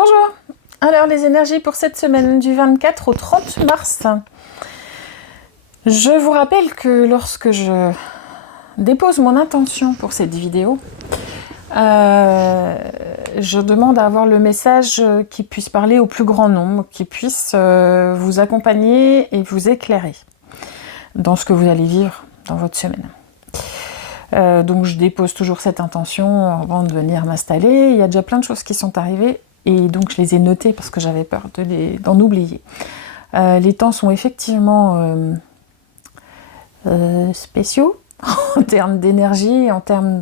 Bonjour. Alors les énergies pour cette semaine du 24 au 30 mars. Je vous rappelle que lorsque je dépose mon intention pour cette vidéo, je demande à avoir le message qui puisse parler au plus grand nombre, qui puisse vous accompagner et vous éclairer dans ce que vous allez vivre dans votre semaine. Donc je dépose toujours cette intention avant de venir m'installer. Il y a déjà plein de choses qui sont arrivées et donc je les ai notées parce que j'avais peur d'en oublier. Les temps sont effectivement spéciaux en termes d'énergie, en termes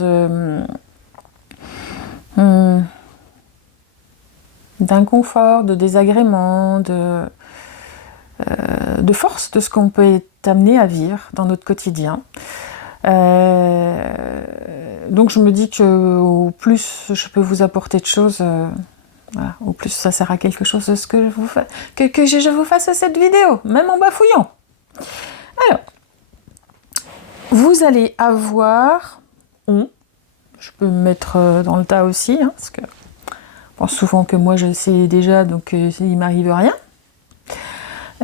d'inconfort, de désagrément, de force de ce qu'on peut être amené à vivre dans notre quotidien. Donc je me dis que au plus je peux vous apporter de choses, voilà, au plus ça sert à quelque chose de ce que je vous fasse cette vidéo, même en bafouillant. Alors, vous allez avoir, je peux me mettre dans le tas aussi, hein, parce que je pense souvent que moi je sais déjà, donc il m'arrive rien.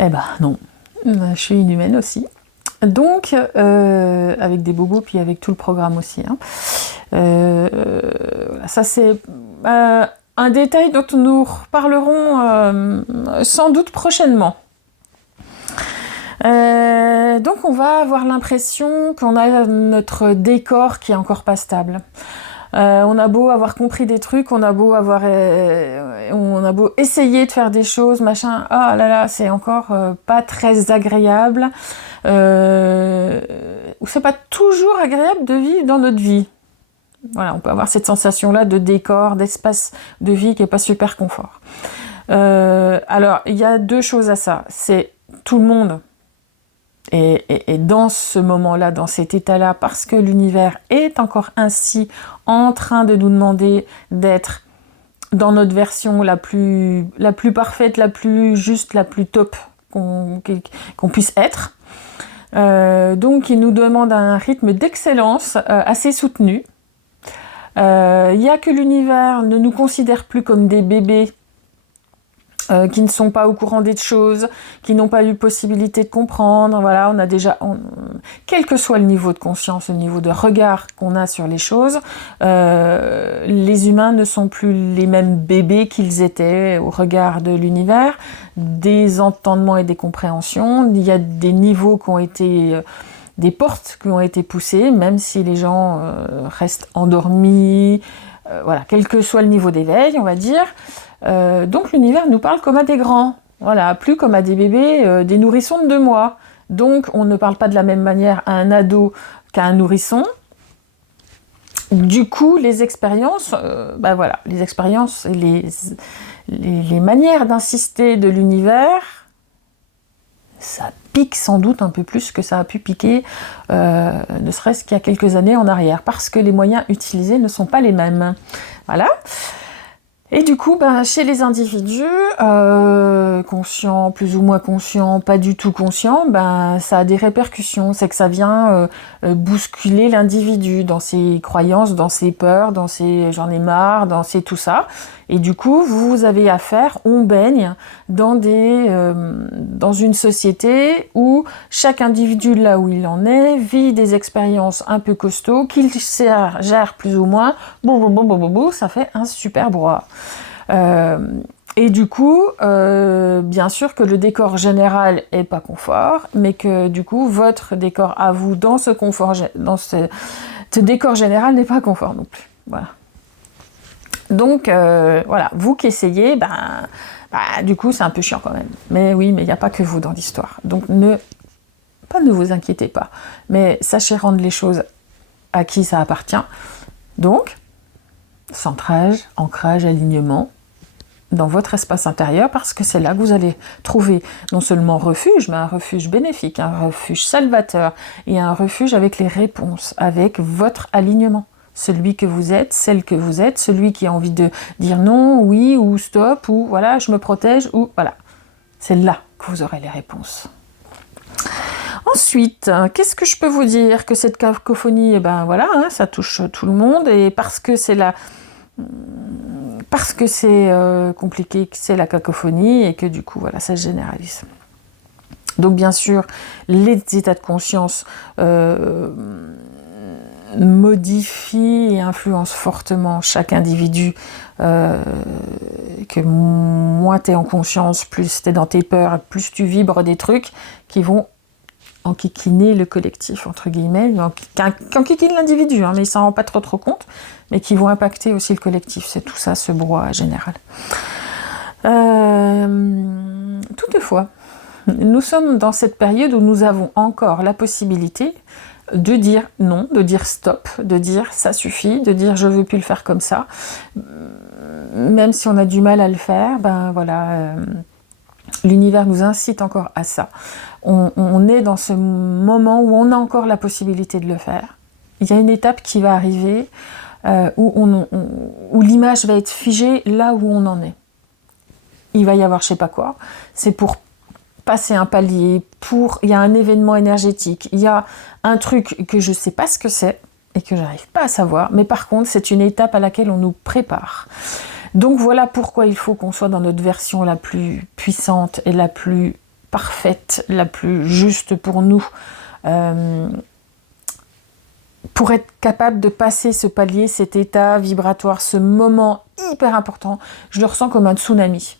Eh ben non, je suis une humaine aussi. Donc, avec des bobos, puis avec tout le programme aussi. Hein. Ça, c'est un détail dont nous reparlerons sans doute prochainement. Donc, on va avoir l'impression qu'on a notre décor qui est encore pas stable. On a beau avoir compris des trucs, on a beau essayer de faire des choses, machin, oh là là, c'est encore pas très agréable. C'est pas toujours agréable de vivre dans notre vie. Voilà, on peut avoir cette sensation-là de décor, d'espace de vie qui est pas super confort. Alors, il y a deux choses à ça. C'est tout le monde est dans ce moment-là, dans cet état-là, parce que l'univers est encore ainsi en train de nous demander d'être dans notre version la plus parfaite, la plus juste, la plus top qu'on puisse être. Donc il nous demande un rythme d'excellence assez soutenu. Il n'y a que l'univers ne nous considère plus comme des bébés qui ne sont pas au courant des choses, qui n'ont pas eu possibilité de comprendre. Voilà, on a déjà, quel que soit le niveau de conscience, le niveau de regard qu'on a sur les choses, les humains ne sont plus les mêmes bébés qu'ils étaient au regard de l'univers, des entendements et des compréhensions. Il y a des niveaux qui ont été, des portes qui ont été poussées, même si les gens restent endormis, voilà, quel que soit le niveau d'éveil, on va dire. Donc l'univers nous parle comme à des grands, voilà, plus comme à des bébés, des nourrissons de 2 mois. Donc on ne parle pas de la même manière à un ado qu'à un nourrisson. Du coup, les expériences, voilà, les expériences et les manières d'insister de l'univers, ça pique sans doute un peu plus que ça a pu piquer, ne serait-ce qu'il y a quelques années en arrière, parce que les moyens utilisés ne sont pas les mêmes. Voilà. Et du coup, chez les individus, conscients, plus ou moins conscients, pas du tout conscients, ça a des répercussions. C'est que ça vient bousculer l'individu dans ses croyances, dans ses peurs, dans ses j'en ai marre, dans ses tout ça. Et du coup, vous avez affaire, on baigne dans une société où chaque individu, là où il en est, vit des expériences un peu costauds, qu'il gère plus ou moins, ça fait un super brouhaha. Et du coup, bien sûr que le décor général est pas confort, mais que du coup, votre décor à vous dans ce décor général n'est pas confort non plus. Voilà. Donc, voilà, vous qui essayez, du coup, c'est un peu chiant quand même. Mais oui, mais il n'y a pas que vous dans l'histoire. Donc, ne vous inquiétez pas. Mais sachez rendre les choses à qui ça appartient. Donc, centrage, ancrage, alignement dans votre espace intérieur, parce que c'est là que vous allez trouver non seulement refuge, mais un refuge bénéfique, un refuge salvateur et un refuge avec les réponses, avec votre alignement. Celui que vous êtes, celle que vous êtes, celui qui a envie de dire non, oui, ou stop, ou voilà, je me protège, ou voilà. C'est là que vous aurez les réponses. Ensuite, qu'est-ce que je peux vous dire? Que cette cacophonie, voilà, ça touche tout le monde, et parce que c'est parce que c'est compliqué, que c'est la cacophonie et que du coup, voilà, ça se généralise. Donc bien sûr, les états de conscience modifient et influencent fortement chaque individu. Que moins tu es en conscience, plus tu es dans tes peurs, plus tu vibres des trucs qui vont enquiquiner le collectif, entre guillemets, qui enquiquinent l'individu, hein, mais il s'en rend pas trop compte, mais qui vont impacter aussi le collectif. C'est tout ça, ce brouhaha général. Toutefois, nous sommes dans cette période où nous avons encore la possibilité de dire non, de dire stop, de dire ça suffit, de dire je veux plus le faire comme ça. Même si on a du mal à le faire, ben voilà, l'univers nous incite encore à ça. On est dans ce moment où on a encore la possibilité de le faire. Il y a une étape qui va arriver où l'image va être figée là où on en est. Il va y avoir je sais pas quoi. C'est pour passer un palier, il y a un événement énergétique, il y a un truc que je ne sais pas ce que c'est et que j'arrive pas à savoir, mais par contre c'est une étape à laquelle on nous prépare. Donc voilà pourquoi il faut qu'on soit dans notre version la plus puissante et la plus parfaite, la plus juste pour nous, pour être capable de passer ce palier, cet état vibratoire, ce moment hyper important. Je le ressens comme un tsunami.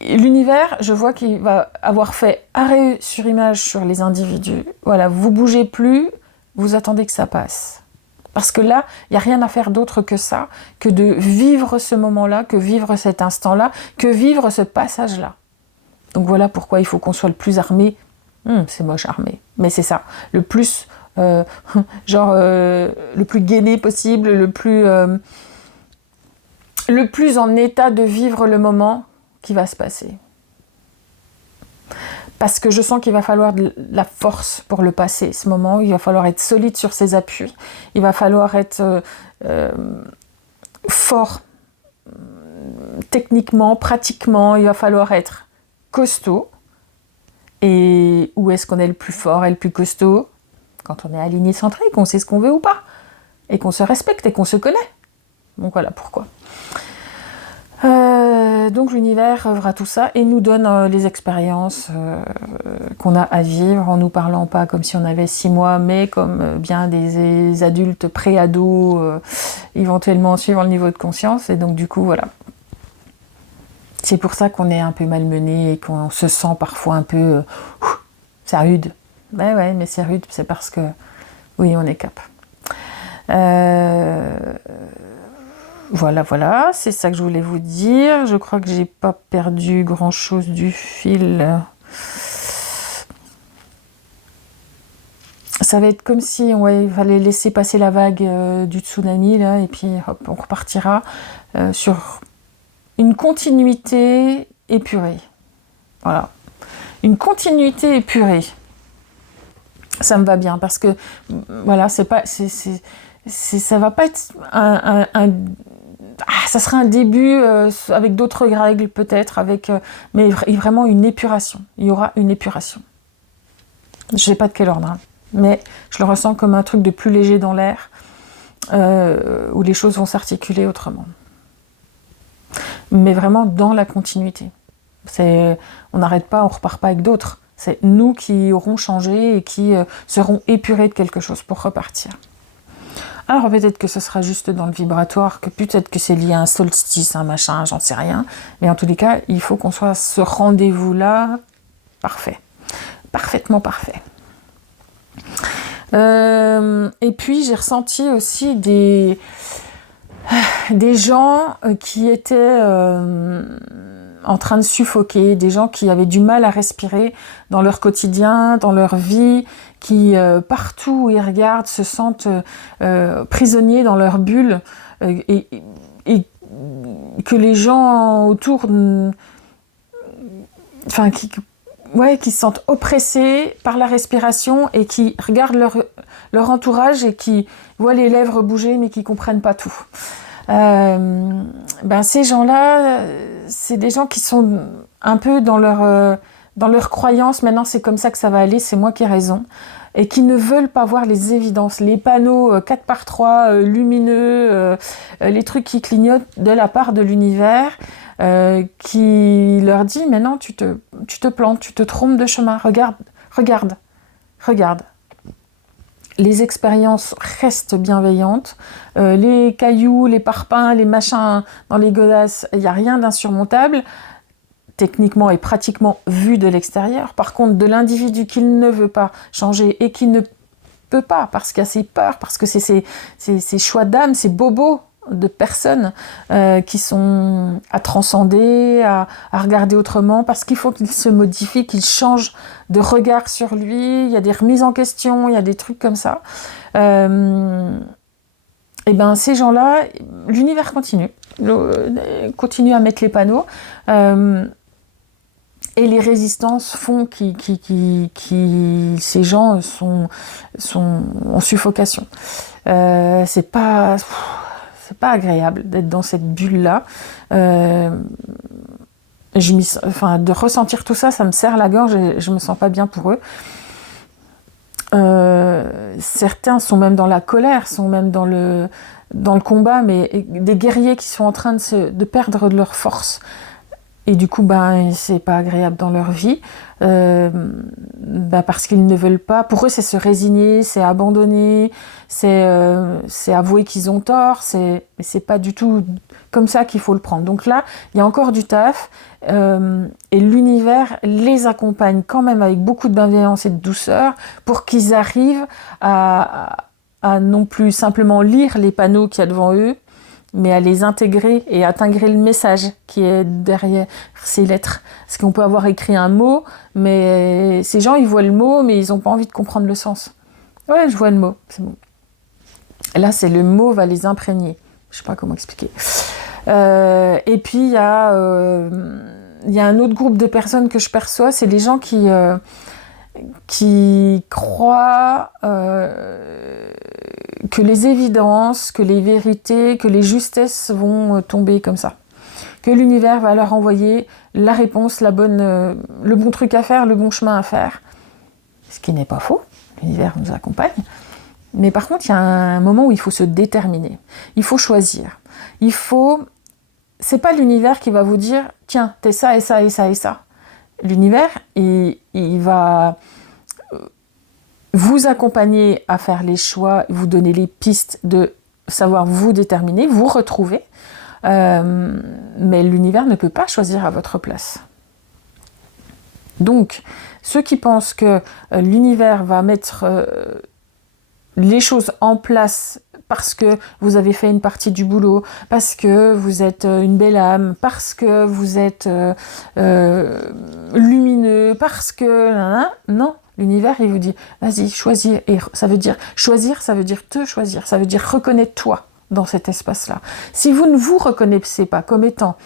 L'univers, je vois qu'il va avoir fait arrêt sur image sur les individus. Voilà, vous bougez plus, vous attendez que ça passe. Parce que là, il n'y a rien à faire d'autre que ça, que de vivre ce moment-là, que vivre cet instant-là, que vivre ce passage-là. Donc voilà pourquoi il faut qu'on soit le plus armé. C'est moche armé, mais c'est ça. Le plus, le plus gainé possible, le plus en état de vivre le moment qui va se passer. Parce que je sens qu'il va falloir de la force pour le passer, ce moment. Il va falloir être solide sur ses appuis. Il va falloir être fort techniquement, pratiquement. Il va falloir être costaud. Et où est-ce qu'on est le plus fort et le plus costaud? Quand on est aligné, centré, qu'on sait ce qu'on veut ou pas. Et qu'on se respecte et qu'on se connaît. Donc voilà pourquoi. Donc l'univers œuvre à tout ça et nous donne les expériences qu'on a à vivre en nous parlant pas comme si on avait 6 mois, mais comme bien des adultes pré-ados, éventuellement suivant le niveau de conscience. Et donc du coup, voilà. C'est pour ça qu'on est un peu malmené et qu'on se sent parfois un peu... c'est rude. Ouais, mais c'est rude, c'est parce que... Oui, on est cap. Voilà, c'est ça que je voulais vous dire. Je crois que j'ai pas perdu grand-chose du fil. Ça va être comme si il fallait laisser passer la vague du tsunami, là, et puis hop, on repartira sur une continuité épurée. Voilà. Une continuité épurée. Ça me va bien, parce que, voilà, ça va pas être ça sera un début avec d'autres règles peut-être, mais vraiment une épuration. Il y aura une épuration. Je ne sais pas de quel ordre, hein, mais je le ressens comme un truc de plus léger dans l'air, où les choses vont s'articuler autrement. Mais vraiment dans la continuité. On n'arrête pas, on ne repart pas avec d'autres. C'est nous qui aurons changé et qui serons épurés de quelque chose pour repartir. Alors peut-être que ce sera juste dans le vibratoire, que peut-être que c'est lié à un solstice, un machin, j'en sais rien. Mais en tous les cas, il faut qu'on soit à ce rendez-vous-là parfait. Parfaitement parfait. Et puis j'ai ressenti aussi des gens qui étaient en train de suffoquer, des gens qui avaient du mal à respirer dans leur quotidien, dans leur vie, qui partout où ils regardent se sentent prisonniers dans leur bulle et que les gens autour qui se sentent oppressés par la respiration et qui regardent leur entourage et qui voient les lèvres bouger mais qui comprennent pas tout. Ces gens-là, c'est des gens qui sont un peu dans leur croyance. Maintenant, c'est comme ça que ça va aller, c'est moi qui ai raison. et qui ne veulent pas voir les évidences, les panneaux 4x3 lumineux, les trucs qui clignotent de la part de l'univers, qui leur dit mais non, tu te plantes, tu te trompes de chemin, regarde. Les expériences restent bienveillantes, les cailloux, les parpaings, les machins dans les godasses, il n'y a rien d'insurmontable, techniquement et pratiquement vu de l'extérieur. Par contre, de l'individu qui ne veut pas changer et qui ne peut pas, parce qu'il y a ses peurs, parce que c'est ses choix d'âme, ses bobos de personnes qui sont à transcender, à regarder autrement, parce qu'il faut qu'il se modifie, qu'il change de regard sur lui, il y a des remises en question, il y a des trucs comme ça. Et ben ces gens-là, l'univers continue à mettre les panneaux, et les résistances font que ces gens sont en suffocation. C'est pas agréable d'être dans cette bulle-là. De ressentir tout ça, ça me serre la gorge et je me sens pas bien pour eux. Certains sont même dans la colère, sont même dans le combat, mais des guerriers qui sont en train de perdre leur force. Et du coup, c'est pas agréable dans leur vie, parce qu'ils ne veulent pas. Pour eux, c'est se résigner, c'est abandonner, c'est avouer qu'ils ont tort. Mais c'est pas du tout comme ça qu'il faut le prendre. Donc là, il y a encore du taf, et l'univers les accompagne quand même avec beaucoup de bienveillance et de douceur pour qu'ils arrivent à non plus simplement lire les panneaux qu'il y a devant eux, mais à les intégrer et à intégrer le message qui est derrière ces lettres. Parce qu'on peut avoir écrit un mot, mais ces gens, ils voient le mot, mais ils n'ont pas envie de comprendre le sens. Ouais, je vois le mot, c'est bon. Et là, c'est le mot va les imprégner. Je ne sais pas comment expliquer. Et puis, il y a un autre groupe de personnes que je perçois, c'est les gens qui croient que les évidences, que les vérités, que les justesses vont tomber comme ça. Que l'univers va leur envoyer la réponse, le bon truc à faire, le bon chemin à faire. Ce qui n'est pas faux, l'univers nous accompagne. Mais par contre, il y a un moment où il faut se déterminer. Il faut choisir. C'est pas l'univers qui va vous dire « Tiens, t'es ça et ça et ça et ça ». L'univers, il va vous accompagner à faire les choix, vous donner les pistes de savoir vous déterminer, vous retrouver. Mais l'univers ne peut pas choisir à votre place. Donc, ceux qui pensent que l'univers va mettre les choses en place parce que vous avez fait une partie du boulot, parce que vous êtes une belle âme, parce que vous êtes lumineux, parce que... Non, l'univers, il vous dit, vas-y, choisis. Et ça veut dire choisir, ça veut dire te choisir, ça veut dire reconnaître toi dans cet espace-là. Si vous ne vous reconnaissez pas comme étant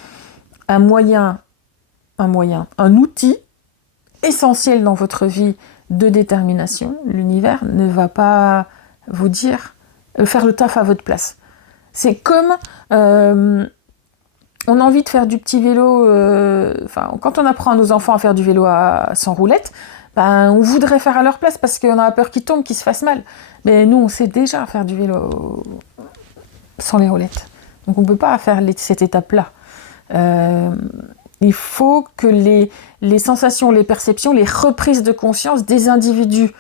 un outil essentiel dans votre vie de détermination, l'univers ne va pas vous dire faire le taf à votre place. C'est comme on a envie de faire du petit vélo, quand on apprend à nos enfants à faire du vélo sans roulette, on voudrait faire à leur place parce qu'on a peur qu'ils tombent, qu'ils se fassent mal. Mais nous, on sait déjà faire du vélo sans les roulettes. Donc on ne peut pas faire cette étape-là. Il faut que les sensations, les perceptions, les reprises de conscience des individus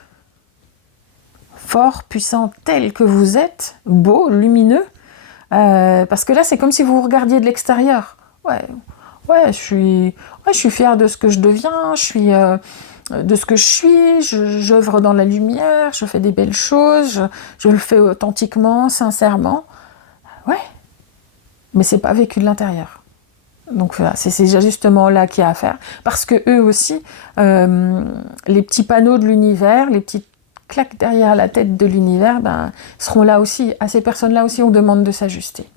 forts, puissants, tels que vous êtes, beaux, lumineux, parce que là, c'est comme si vous regardiez de l'extérieur. Je suis fière de ce que je deviens, de ce que je suis, j'œuvre dans la lumière, je fais des belles choses, je le fais authentiquement, sincèrement. Ouais, mais c'est pas vécu de l'intérieur. Donc voilà, c'est ces ajustements-là qu'il y a à faire, parce que eux aussi, les petits panneaux de l'univers, les petites claques derrière la tête de l'univers, seront là aussi. À ces personnes-là aussi, on demande de s'ajuster.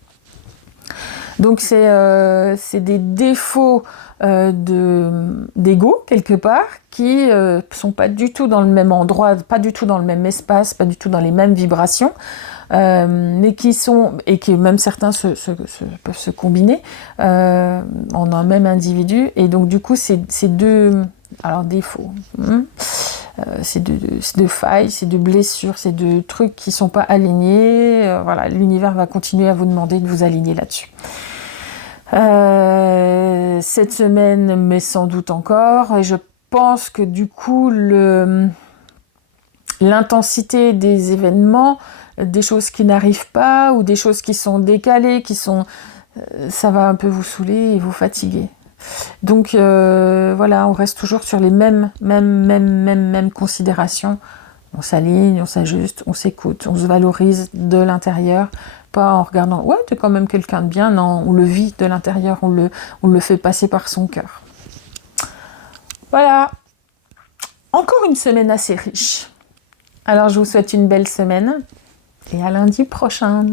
Donc c'est des défauts d'ego, quelque part, qui sont pas du tout dans le même endroit, pas du tout dans le même espace, pas du tout dans les mêmes vibrations, mais qui sont, et qui même certains peuvent se combiner en un même individu. Et donc du coup, ces deux défauts. c'est de failles, c'est de blessures, c'est de trucs qui sont pas alignés. Voilà, l'univers va continuer à vous demander de vous aligner là-dessus. Cette semaine, mais sans doute encore, et je pense que du coup, l'intensité des événements, des choses qui n'arrivent pas, ou des choses qui sont décalées, ça va un peu vous saouler et vous fatiguer. Donc voilà, on reste toujours sur les mêmes considérations. On s'aligne, on s'ajuste, on s'écoute, on se valorise de l'intérieur, pas en regardant « ouais, t'es quand même quelqu'un de bien », non, on le vit de l'intérieur, on le fait passer par son cœur. Voilà, encore une semaine assez riche. Alors je vous souhaite une belle semaine et à lundi prochain.